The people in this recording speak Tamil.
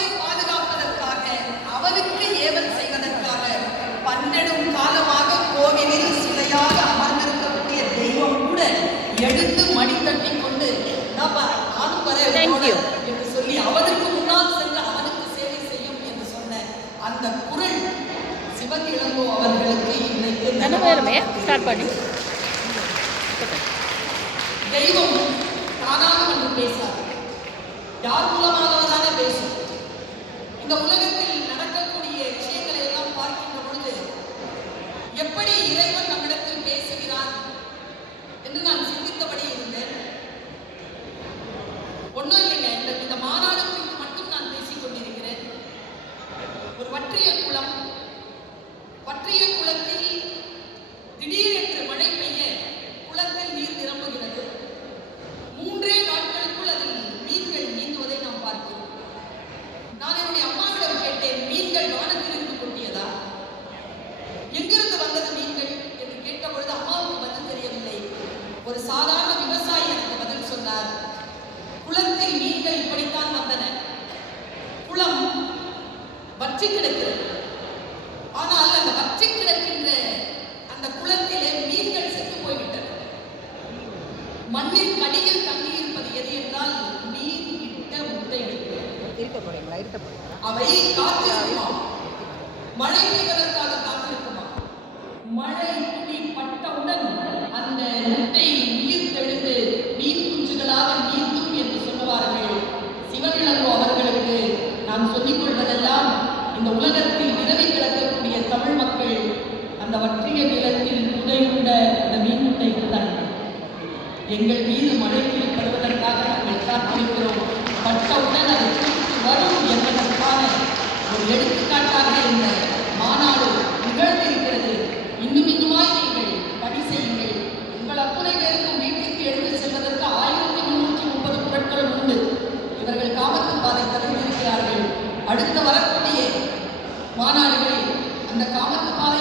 அவனை பாதுகாப்பதற்காக, அவனுக்கு ஏவல் செய்வதற்காக 12 காலமாக கோவிலில் சிலையாக அமர்ந்திருக்கக்கூடிய தெய்வம் கூட எடுத்து மணி தட்டி கொண்டு நானும் வரேன் என்று சொல்லி அவனுக்கு முன்னால் சென்று அவனுக்கு சேவை செய்யும் என்று சொன்ன அந்த குரல் சிவகி இளங்கோ அவர்களுக்கு இன்னைக்கு தெய்வம் தானாக வந்து பேசாது, யார் மூலமாகதானே பேசும். இந்த உலகத்தில் நடக்கக்கூடிய விஷயங்களை எல்லாம் பார்க்கின்ற பொழுது எப்படி இறைவன் நம்மிடத்தில் பேசுகிறான் என்று நான் சிந்தித்தபடி இருந்தேன். ஒன்றும் இல்லைங்க, இந்த மாநாடு குறித்து மட்டும் நான் பேசிக் கொண்டிருக்கிறேன். ஒரு வற்றிய குளம், வற்றிய குளத்தில் திடீரென்று மழை பெய்ய குளத்தில் நீர் நிரம்புகிறது. 3 நாட்களுக்குள் அதில் மீன்கள் நீந்துவதை நாம் பார்க்கிறோம். நான் என்னுடைய அம்மாவிடம் கேட்டேன், மீன்கள் வானத்தில் இருந்து கொட்டியதா, எங்கிருந்து வந்தது மீன்கள் என்று கேட்டபொழுது அம்மாவுக்கு பதில் தெரியவில்லை. ஒரு சாதாரண விவசாயி எனக்கு பதில் சொன்னார், குளத்தில் மீன்கள் இப்படித்தான் வந்தன. குளம் வற்றி கிடக்கிறது, ஆனால் அந்த வற்றி கிடக்கின்ற அந்த குளத்திலே மீன்கள் செத்து போய்விட்டன. மண்ணின் கடியில் தங்கி இருப்பது எது என்றால் மீன் இட்ட முட்டைகள். அவை காத்திருக்குமா, மழை பெய்வதற்காக காத்திருக்குமா. மழை துளி பட்டவுடன் அந்த முட்டை நீர் தெளிந்து மீன் குஞ்சுகளாக நீந்தும் என்று சொல்லுவார்கள். சிவகி இளங்கோ அவர்களுக்கு நான் சொல்லிக் கொள்வதெல்லாம், இந்த உலகத்தில் நிரவி கிடக்கக்கூடிய தமிழ் மக்கள் அந்த வற்றிய நிலத்தில் புதையுண்ட அந்த மீன் முட்டைகள் தான். எங்கள் மீது மழை படுவதற்காக நாங்கள் காத்திருக்கிறோம். பட்டவுடன் அது திருப்பி வரும் என்பதற்கான ஒரு எடுத்துக்காட்டாக இந்த மாநாடு நிகழ்ந்திருக்கிறது. இன்னுமாய் நீங்கள் பணி செய்யுங்கள். உங்கள் அத்துணை பேருக்கும் வீட்டிற்கு எடுத்து செல்வதற்கு 1330 பொருட்களும் உண்டு. இவர்கள் காமத்து பாதை தவிர்த்திருக்கிறார்கள். அடுத்த வரக்கூடிய மாநாடுகளில் அந்த காமத்து பாதை